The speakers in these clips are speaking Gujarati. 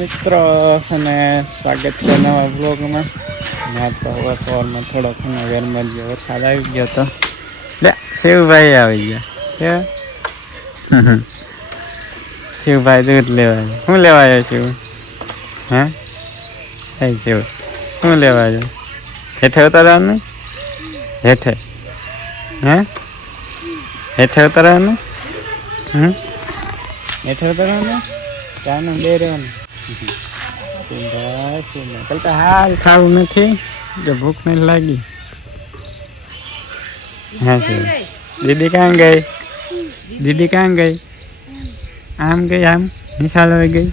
મિત્રો અને સ્વાગત છે નવા બ્લોગમાં. ના તો હવે સવારમાં થોડોક વેરમાં જે વરસાદ આવી ગયો તો લે શિવભાઈ આવી ગયા કે શિવભાઈ દૂધ લેવા શું લેવા આવ્યો શિવ? હા થઈ શિવ શું લેવા આવ્યો? હેઠે ઉતારવાનું હેઠે હેઠે ઉતારવાનું હેઠે ઉતારવાનું ચાનું બે રહેવાનું. કલતા હાલ ખાવું નથી કે ભૂખ નહીં લાગી? હા સર દીદી ક્યાં ગઈ? દીદી ક્યાં ગઈ? આમ ગઈ આમ નિશાળ આવી ગઈ.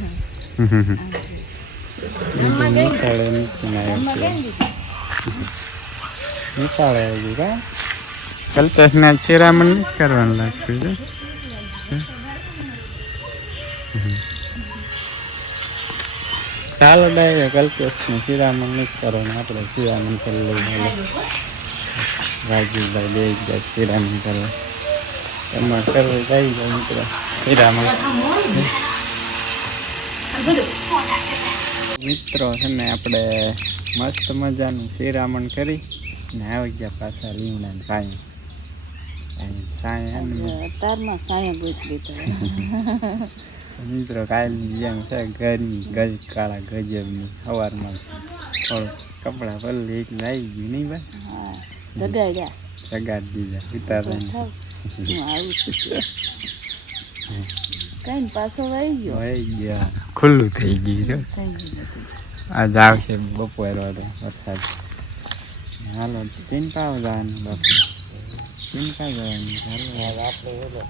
નિશાળે આવી ગઈ કા કલ્પેશના શિરામણ નથી કરવાનું લાગતું છે. ચાલો ડાયરે કલ્પેશને શિરામણ નથી કરવાનું, આપણે શિરામણ કરી લઈએ. રાજુભાઈ બે ગયા શિરામણ કરવા, એમાં કરવું જાય જાય મિત્રો શિરામણ. મિત્રો છે ને આપણે મસ્ત મજાનું શિરામણ કરી ને આવી ગયા પાછા લીમડા સાંઈ તારમાં સાયા ગોત લીધા. મિત્રો કાલની જેમ છે ગરમી ગજ કાળા ગજબની. સવારમાં થોડું કપડાં પલ્લી એટલે આવી ગયું નહીં ભાઈ? હા સગાડ્યા સગાડી દીધા ઉતારવાની. આવું કઈ પાછો વહી ગયો ગયા ખુલ્લું થઈ ગયું છે. આજ આવશે બપોર વરસાદ. હાલો ચિંતા જવાનું બાપુ ચિંતા જવાનું. હાલો આપણે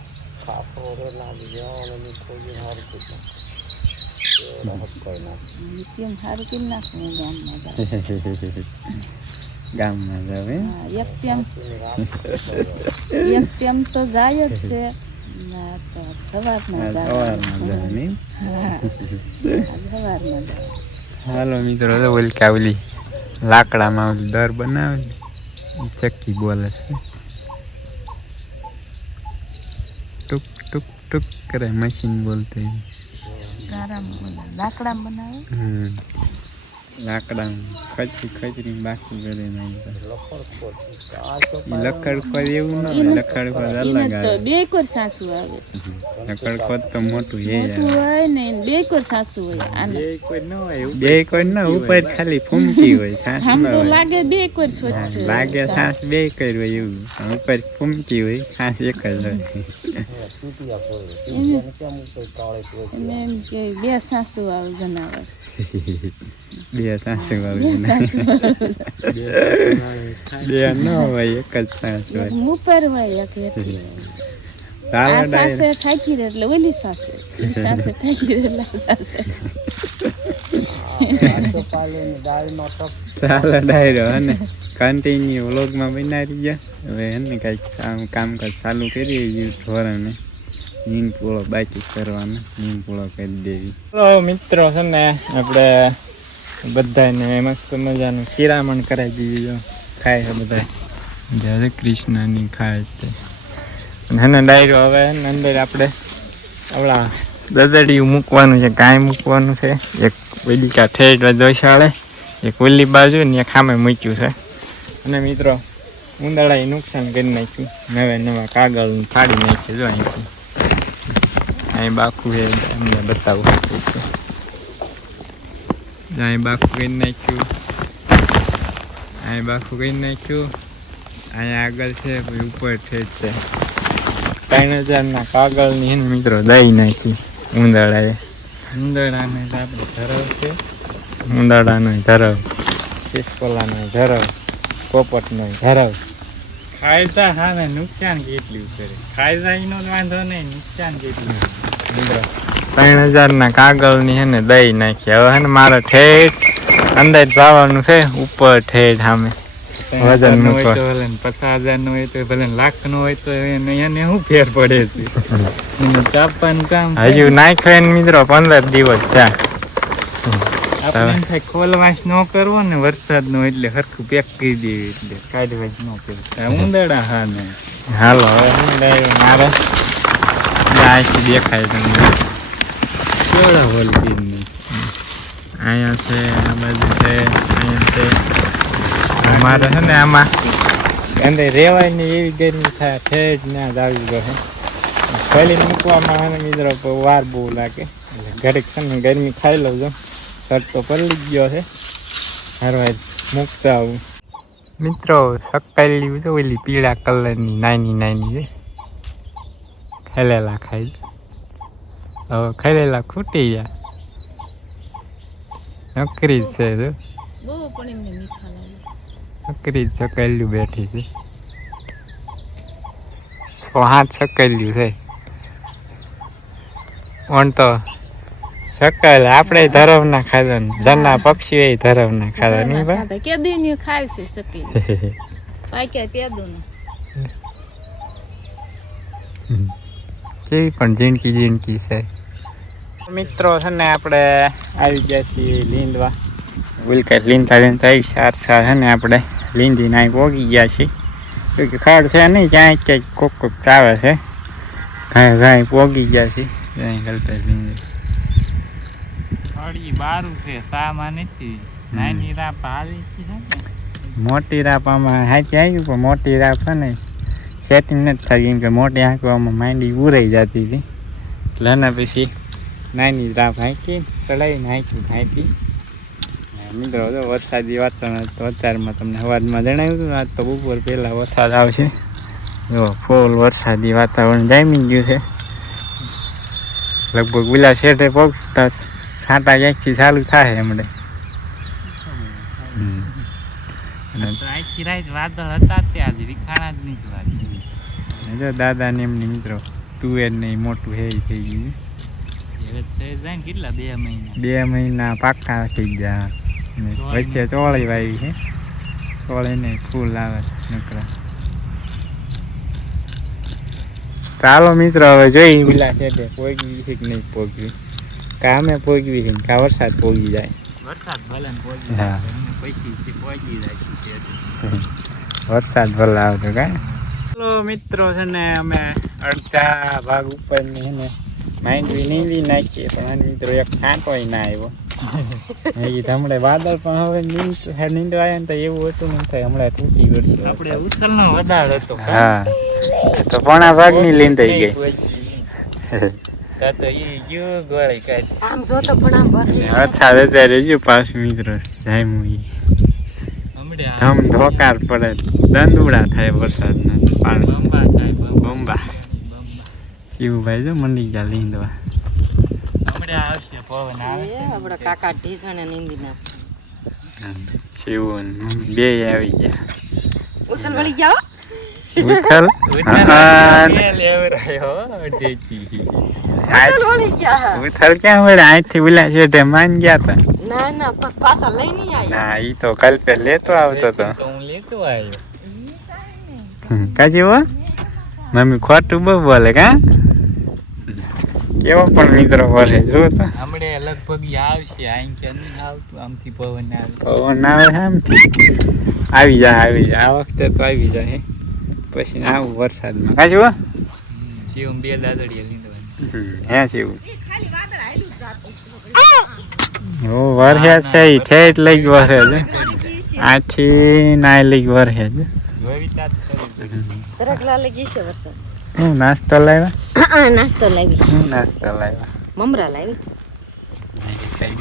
ગામમાં જાવ એકમ તો જાય જ છે. હાલો મિત્રો ઓલી કાવલી લાકડામાં ઓલી દર બનાવે ચક્કી બોલે છે. ટુક ટુક ટુક કરે મશીન બોલતી. લાકડા બનાવે લાકડા ખચરી ખચરી બાકી કરે લખડ ખોદ એવું ના હોય. લખડ ખોદ અલગ આવે. બે કોર સાસુ આવે. લખડ ખોદ તો મોટું એ હોય ને બે કોર સાસુ હોય. બે કોઈ ના ઉપર ખાલી ફૂમકી હોય. સાસ આમ તો લાગે બે કોર લાગે સાસ બે કોઈ હોય એવું. ઉપર ફૂમકી હોય સાસ એક જ હોય. બે સાસુ આવે જનાવર. બે સાસુ આવે બે ન હોય એક જ સાસ હોય. ઉપર હોય એક સાસે ઠાકી રહે એટલે ઓલી સાસે સાસે ઠાકી રહે એટલે સાસે. ચાલો ડાયરો અને કન્ટિન્યુ વ્લોગમાં બનાવી ગયા. હવે એને કંઈક કામકાજ ચાલુ કરીએ. ઢોરાને નીંદ પૂળો બાકી કરવાનો, નીંદ પૂળો કરી દેવી. તો મિત્રો છે ને આપણે બધાને મસ્ત મજાનું શિરામણ કરાવી દીધું. ખાય છે બધા જય કૃષ્ણની ખાય છે. અને ડાયરો હવે અંદર આપણે આપણા દદડિયું મૂકવાનું છે. કાંઈ મૂકવાનું છે. એક ઓલી કા ઠેઠ દોશાળે, એક ઓલી બાજુ ને એક સામે મૂક્યું છે. અને મિત્રો ઉંદરડાએ નુકસાન કરી નાખ્યું. નવા કાગળ ફાડી નાખ્યું. જો અહીંથી અહીં બાકું છે એમને બતાવું. અહીં બાકું કરી નાખ્યું, અહીં બાકું કરી નાખ્યું. અહીંયા આગળ છે પછી ઉપર ઠેઠ છે. 3000ના કાગળની એને મિત્રો દઈ નાખી ઉંદરડાએ. ઉંદરડાને આપણે ધરવ છે. ઉંદરડાનો ધરવ, સિસકોલાનો ધરવ, પોપટનો ધરવ. ખાયતા હા ને નુકસાન કેટલું કરે. ખાયતા એનો વાંધો નહીં, નુકસાન કેટલું. મિત્રો 3000ના કાગળની હે ને દઈ નાખી. હવે હે ને મારે ઠેઠ અંદર જવાનું છે ઉપર ઠેઠ સામે. વજન મૂકો 50,000 હોય તો ભલે લાખ નો હોય તો એને શું ફેર પડે છે. ચાપવાનું કામ હજુ નાખ્યો ને મિત્રો 15 દિવસ થયા. આપણે ખોલવાશ ન કરવો ને વરસાદ નો એટલે સરખું પેક કરી દેવી એટલે કાઢવાશ ન કરવું. ઉંદરડા હા ને હાલો હવે મારે દેખાય તમને કેવડા હોલ અહીંયા છે, આ બાજુ છે, અહીંયા છે. અમારે છે ને આમાં અંદર રેવાય ને એવી ગરમી થાય, ઠેઠ ત્યાં જ આવી ગયો. ખોલીને મૂકવામાં આવે મિત્રો વાર બહુ લાગે, એટલે ઘરે છે ને ગરમી ખાઈ લઉં છું. શર્ટ તો પલળી ગયો છે, હારવાર મૂકતા આવું. મિત્રો સકાયેલી છે ઓલી પીળા કલરની નાની છે, ખેલેલા ખાઈ. હવે ખેલેલા ખૂટી ગયા, નકરી જ છે જો, બહુ પણ એમને મીઠા લાગે. નકરી જ સકાયેલું બેઠી છે. 6 સકાયેલું છે. ઓન તો સકાયેલ આપણે ધરવ ના ખાધા, જના પક્ષીઓ ધરવ ના ખાધા નહીં બા. કેદી ની ખાય છે સકી પાક્યા કેદું કેવી પણ જીણકી છે. મિત્રો છે ને આપણે આવી ગયા છીએ લીંદવા. ઉલકા લીંદતા 4 છે ને આપણે લીંદી નાઈ પોગી ગયા છીએ. ખાડ છે નહીં, ક્યાંય કોક આવે છે, ઘાય પોગી ગયા છીએ. મોટી રાપ આમાં હાથી આવ્યું, પણ મોટી રાપ છે ને સેટિંગ નથી થાય, કેમ કે મોટી આંકવામાં માંડી ઉરાઈ જતી હતી. એટલે એના પછી નાની રાપ હાંકી ચડાવીને હાંકી. મિત્રો જો વરસાદી વાતાવરણ તો અત્યારમાં તમને અવાજમાં જણાવ્યું હતું. આજ તો બપોર પહેલાં વરસાદ આવશે. જો ફૂલ વરસાદી વાતાવરણ જામી ગયું છે. લગભગ વિલા શેઠે પગતા છાંટા ક્યાંકથી ચાલુ થાય એમણે. જો દાદા ને એમની મિત્રો તુવેર ને મોટું હે થઈ ગયું. કેટલા 2 મહિના પાકા થઈ ગયા. વચ્ચે ચોળી વાવી છે, ચોળીને ફૂલ આવે નકરા. ચાલો મિત્રો હવે જોઈ વિલા શેઠે પોગવી છે કે નહીં પોગવી, કા અમે પોગવી છે કા વરસાદ પોગી જાય. હા વરસાદ ભલે આવતો કા. ચાલો મિત્રો છે ને અમે અડધા ભાગ ઉપરની છે ને માંડવી નીંદી નાખીએ, પણ મિત્રો એક છાંટો ના આવ્યો. હમણાં વાદળ પણ હવે નીંદવા આવ્યા ને તો એવું હતું ને થાય હમણાં તૂટી ગયો. આપણે ઉથલનો વધારે હતો. હા તો પોણા ભાગની લીંદાઈ ગઈ. વરસાદ અત્યારે જો પાસ મિત્રો જાય ધમ ધોકાર પડે, દંદુડા થાય વરસાદના પાણી. બંબા શિવભાઈ જો મંડી ગયા લીંદવા. શિવ બે આવી ગયા. ઉથલ ક્યાં મળે? અહીંથી વિલા શેઠે માન ગયા તા. ના ઈ તો કાલ પે લેતો આવતો તો. કાજી હો મમ્મી ખોટું બહુ બોલે કા. કેવો પણ મિત્રો વરે જો તો હમણે લગભગ આવશે. આમથી પવન આવે આમથી આવી જાય. આ વખતે તો આવી જાય, પછી આવું વરસાદમાં. કાજુ શિવ 2 દાદડીયા લીંદવાની હે શિવ. ઓ વરહે છે ઠેઠ લઈ વરહે છે, આથી નાય લઈ વરહે છે. હું નાસ્તો લાવ્યા. નાસ્તો લાવી. નાસ્તો લાવ્યા. મમરા લાવી.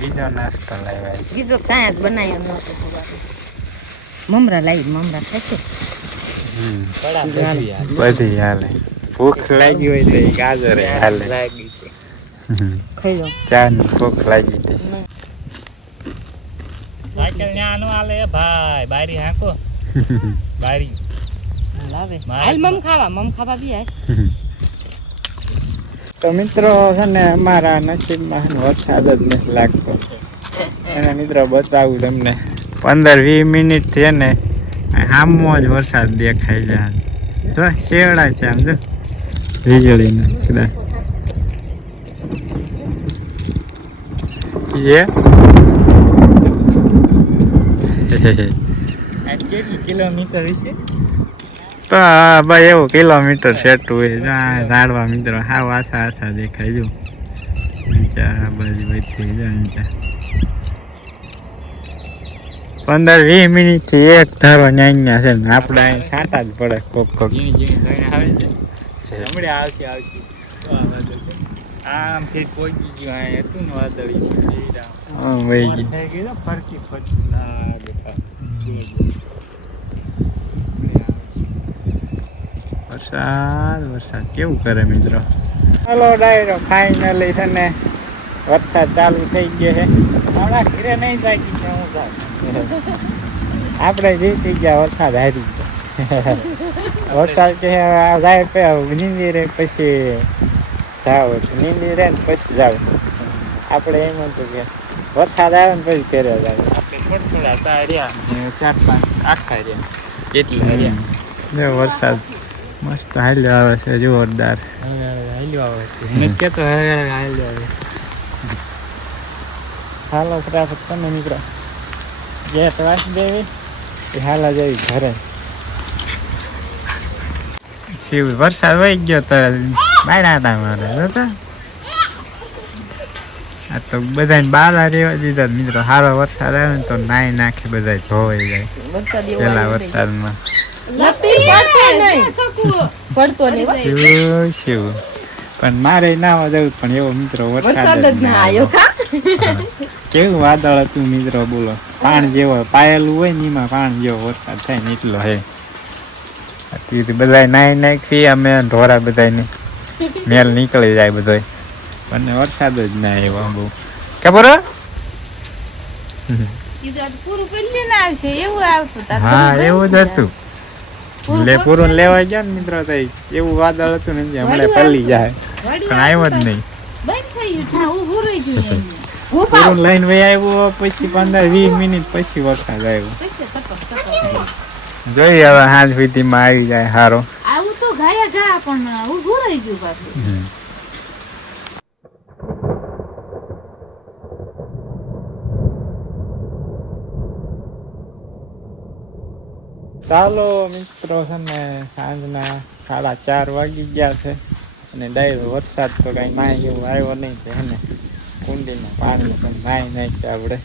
બીજો નાસ્તો લાવ્યા. બીજો કાંઈ જ બનાવ્યો નહોતો. મમરા લાવી. મમરા ખાશે. બધી હાલે. ભૂખ લાગી હોય તો ગાજર હાલે. ખાઈ લો. ચા ની ભૂખ લાગી હતી. સાયકલ ન્યા નો આલે ભાઈ, બારી હાકો. બારી લાવે. હાલ મમ ખાવા બી આય. તો મિત્રો છે ને અમારા નસીબમાં વરસાદ જ નથી લાગતો. અને મિત્રો બતાવું તમને 15-20 મિનિટ છે ને આમો જ વરસાદ દેખાઈ જાય. જો શેવડા છે આમ જો વીજળીના કદાચ. કેટલી કિલોમીટર છે? તો ભાઈ એવું કિલોમીટર સેટું હોય. ઝાડવા મિત્રો હાવ આછા દેખાય. જો બાજુ બધી જો 15-20 મિનિટ થી એક ધારો ન્યા છે ને આપણે અહીં છાંટા જ પડે કોક કોક. આવે છે હમણાં આવશે આમ થી પહોંચી ગયું આ હતું ને વાદળી વહી ગઈ. થઈ ગયું ફરતી ફરતી ના બેટા વરસાદ કેવું કરે મિત્રો. ચાલો ડાયરો ફાઇનલી છે ને વરસાદ ચાલુ થઈ ગયો છે. હમણાં ઘરે નહીં જાય છે હું આપણે જીતી ગયા વરસાદ હારી ગયા. વરસાદ કે જાય નીંદી રહે પછી જાવ નીંદી રહે ને પછી જાવ. આપણે એમ હતું કે વરસાદ આવે ને પછી ઘરે જાવ. આપણે થોડા સા રહ્યા 4-5 આખા રહ્યા કેટલા રહ્યા વરસાદ મસ્ત હાલ્યો આવે છે જોરદાર. હાલ્યો આવે છે મેં કહેતો હાલ્યો આવે હાલો ફટાફટ તમે નીકળો. ગેટ વાંચી દેવી હાલા જેવી ઘરે. શિવ વરસાદ વહી ગયો તો બાયડા હતા મારે જોતા. આ તો બધાને બારા રહેવા દીધા મિત્રો. સારો વરસાદ આવે ને તો નાઈ નાખી બધા ધોવાઈ જાય પેલા વરસાદમાં. શિવ પણ મારે નાવા જવું પણ એવો મિત્રો વરસાદ જ ના આવ્યો. કેવું વાદળ હતું મિત્રો બોલો. પાણ જેવો પાયેલું હોય ને એમાં પાણ જેવો વરસાદ થાય ને એટલો હે. બધા નાઈ નાખી અમે ઢોરા બધા મેલ નીકળી જાય બધો પણ વરસાદ જ ના આવ્યો બહુ. ખબર હા એવું જ હતું. પૂરું લેવા ગયા ને મિત્રો તો એવું વાદળ હતું ને હમણાં પલ્લી જાય પણ આવ્યો જ નહીં. પૂરું લઈને વહી આવ્યો પછી 15-20 મિનિટ પછી વરસાદ આવ્યો. જોઈ હવે હાથ સુધીમાં આવી જાય સારો. આવું તો ગાયા ગા પણ ઊભું રહી ગયું પાછું. ચાલો મિત્રો છે ને સાંજના 4:30 વાગી ગયા છે અને ડાયરો વરસાદ તો કઈ નાય એવું આવ્યો નહીં છે ને કુંડીમાં પાણી પણ નાય નાખી આપણે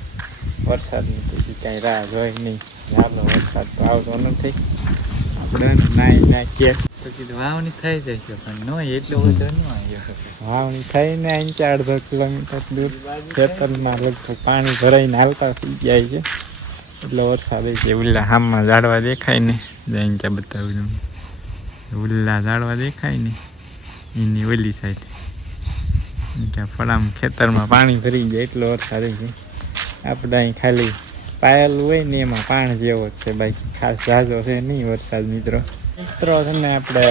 વરસાદની પછી કઈ રાહ જોઈ નહીં. ચાલો વરસાદ તો આવતો નથી આપણે નાય નાખીએ પછી તો વાવણી થઈ જાય છે પણ નો એટલો બધો ન આવ્યો. વાવણી થઈને 1.5 કિલોમીટર દૂર ખેતરમાં લગભગ પાણી ભરાઈને હાલતા થઈ જાય છે એટલે વરસાદ છે. ઉલ્લા હામમાં ઝાડવા દેખાય ને જઈને ત્યાં બતાવું. ઉલ્લા ઝાડવા દેખાય ને એની ઓલી સાઈડ ત્યાં ફળામ ખેતરમાં પાણી ભરી જાય એટલો વરસાદ છે. આપણે અહીં ખાલી પાયેલું હોય ને એમાં પાણી જેવો જ છે બાકી ખાસ ઝાઝો છે નહીં વરસાદ મિત્રો. મિત્રો છે ને આપણે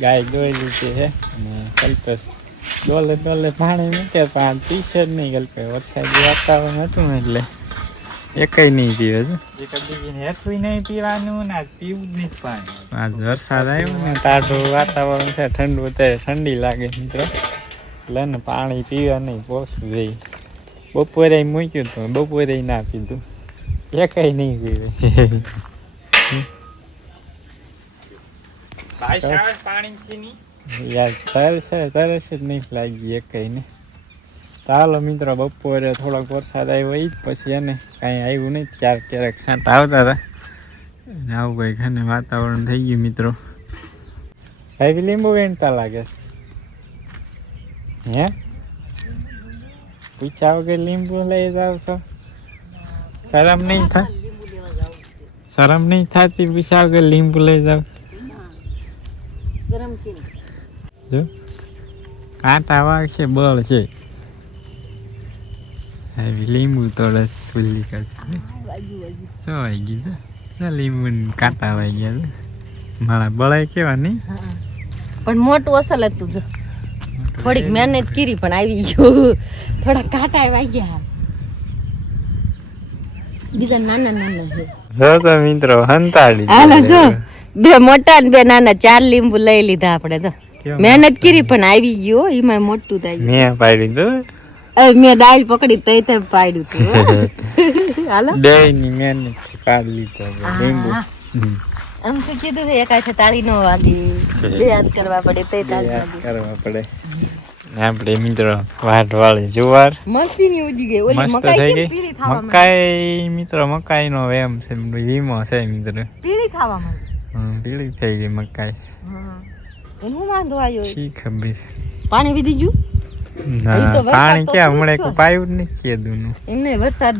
ગાય દોઈ લીધી છે અને કલ્પેશ ડોલે પાણી મૂકે પણ પીશે જ નહીં. કલ્પે વરસાદી વાતાવરણ હતું ને એટલે એકઈ નહીં પીવે છે. હેઠું નહીં પીવાનું ને પીવું જ નહીં પાણી. આજ વરસાદ આવ્યો ને ટાઢું વાતાવરણ છે ઠંડુ અત્યારે ઠંડી લાગે મિત્રો એટલે ને પાણી પીવા નહીં પોસું જઈ. બપોરે મૂક્યું હતું બપોરે ના પીધું એકઈ નહીં પીવે. તરસ જ નહીં લાગી એકઈ ને. ચાલો મિત્રો બપોરે થોડોક વરસાદ આવ્યો એ જ પછી એને કાંઈ આવ્યું નહીં ક્યારેક છાંટા આવતા હતા આવું કંઈક ને વાતાવરણ થઈ ગયું મિત્રો. કઈ લીંબુ વેણતા લાગે હે પૂછ્યા વગર લીંબુ લઈ જાવ છો. શરમ નહીં થતી પૂછ્યા વગર લીંબુ લઈ જાવ. જો કાંટા વાગશે બળ છે. લીંબુ તોડે સુલી કરશે તો વાગી ગયું લીંબુ કાંટા વાગી ગયા મારા બળાય કેવા નહીં પણ મોટું અસલ હતું જો થોડીક મહેનત કરી પણ આવી ગયું. થોડા કાંટા વાગ્યા બીજા નાના નાના છે. જો તો મિત્રો હંતાડી હાલો જો બે મોટા ને બે નાના 4 લીંબુ લઈ લીધા આપણે જો મહેનત કરી પણ આવી ગયો. એમાં મોટું થાય મેં પાડી દો મેં ડાળ પકડી તઈ તઈ પાડ્યું તું. હાલો બેયની મહેનત પાડી લીધો લીંબુ. આમ તો કીધું કે એક હાથે તાળી નો વાગી બે હાથ કરવા પડે તઈ તાળી કરવા પડે આપણે મિત્રો વાટ વાળી જુવાર મસ્તી ની ઉજી ગઈ ઓલી મસ્ત મકાઈ થઈ કેમ ગઈ પીળી થવા માંડી મકાઈ મિત્રો મકાઈનો વેમ છે વીમો છે મિત્રો પીળી થવા માંડી પીળી થઈ ગઈ મકાઈ એનું હું વાંધો આવ્યો શી ખબર પાણી વીધી ગયું ના હજી તો વરસાદ પાણી તો ક્યાં શરૂ હમણાં જ કોઈ પાયું જ નથી કીધું એમને વરસાદ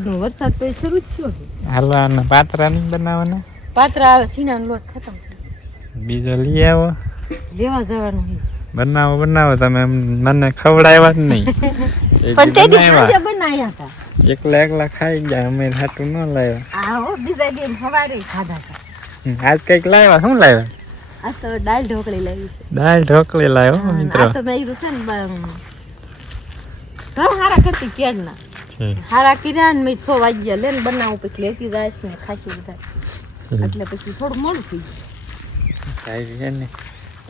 તો શરૂ જ થયો છે હાલો આના પાત્રા નહીં બનાવવાના પાત્રા આવે સીનાનો લોટ ખતમ બીજો લઈ આવો લેવા જવાનું છે બનાવો તમે મને ખવડાવ્યા જ નહીં પણ તે દી સાંજે બનાવ્યા હતા એકલા ખાઈ ગયા અમે હાટું ન લાવ્યા આ હો બીજા ગેમ સવારે ખાધા હતા આજ કઈક લાવ્યા શું લાવ્યા આ તો દાળ ઢોકળી લાવી છે દાળ ઢોકળી લાવ્યો મિત્રો આ તો મેં કીધું છે ને ઘર હારા કરતી કેળના હારા કર્યા ને મેં 6 વાગ્યા લે ને બનાવું પછી લેતી જાય ને ખાસી બધા એટલે પછી થોડું મોડું થઈ કાંઈ છે ને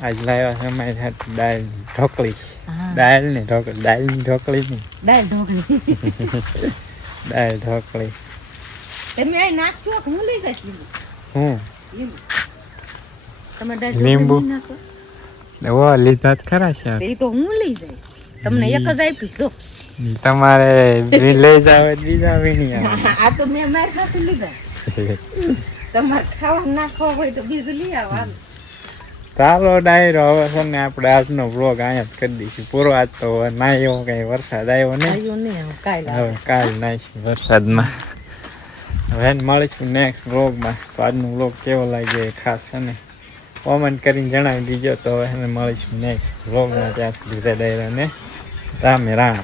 આજ લાવ્યા છે અમારી સાથે દાળ ઢોકળી ગયું દાળની ઢોકળી નહીં દાળ ઢોકળી દાળ ઢોકળી તમે આ નાખશો કે હું લઈ જઈશ લીંબુ હું તમે દાળ લીંબુ? ઢોકળી નાખો ઓ લીધા જ ખરા છે એ તો હું લઈ જઈશ તમને એક જ આપીશ જો ઈ તમારે લઈ જાવ બીજા વીણી આ તો મેં મારી પાસે લીધા તમારે ખાવા નાખવા હોય તો બીજું લઈ આવો હાલો. ચાલો ડાયરો હવે છે ને આપણે આજનો બ્લોગ અહીંયા જ કરી દઈશું પૂરો આજ તો ના એવો કઈ વરસાદ આવ્યો નહીં આવ્યો નહીં હવે કાલે હવે કાલ નાખીશું વરસાદમાં હવે મળીશું નેક્સ્ટ બ્લોગમાં તો આજનો બ્લોગ કેવો લાગ્યો એ ખાસ છે ને કોમેન્ટ કરીને જણાવી દીજો તો હવે મળીશું નેક્સ્ટ બ્લોગમાં ત્યાં સુધી ડાયરાને રામે રામ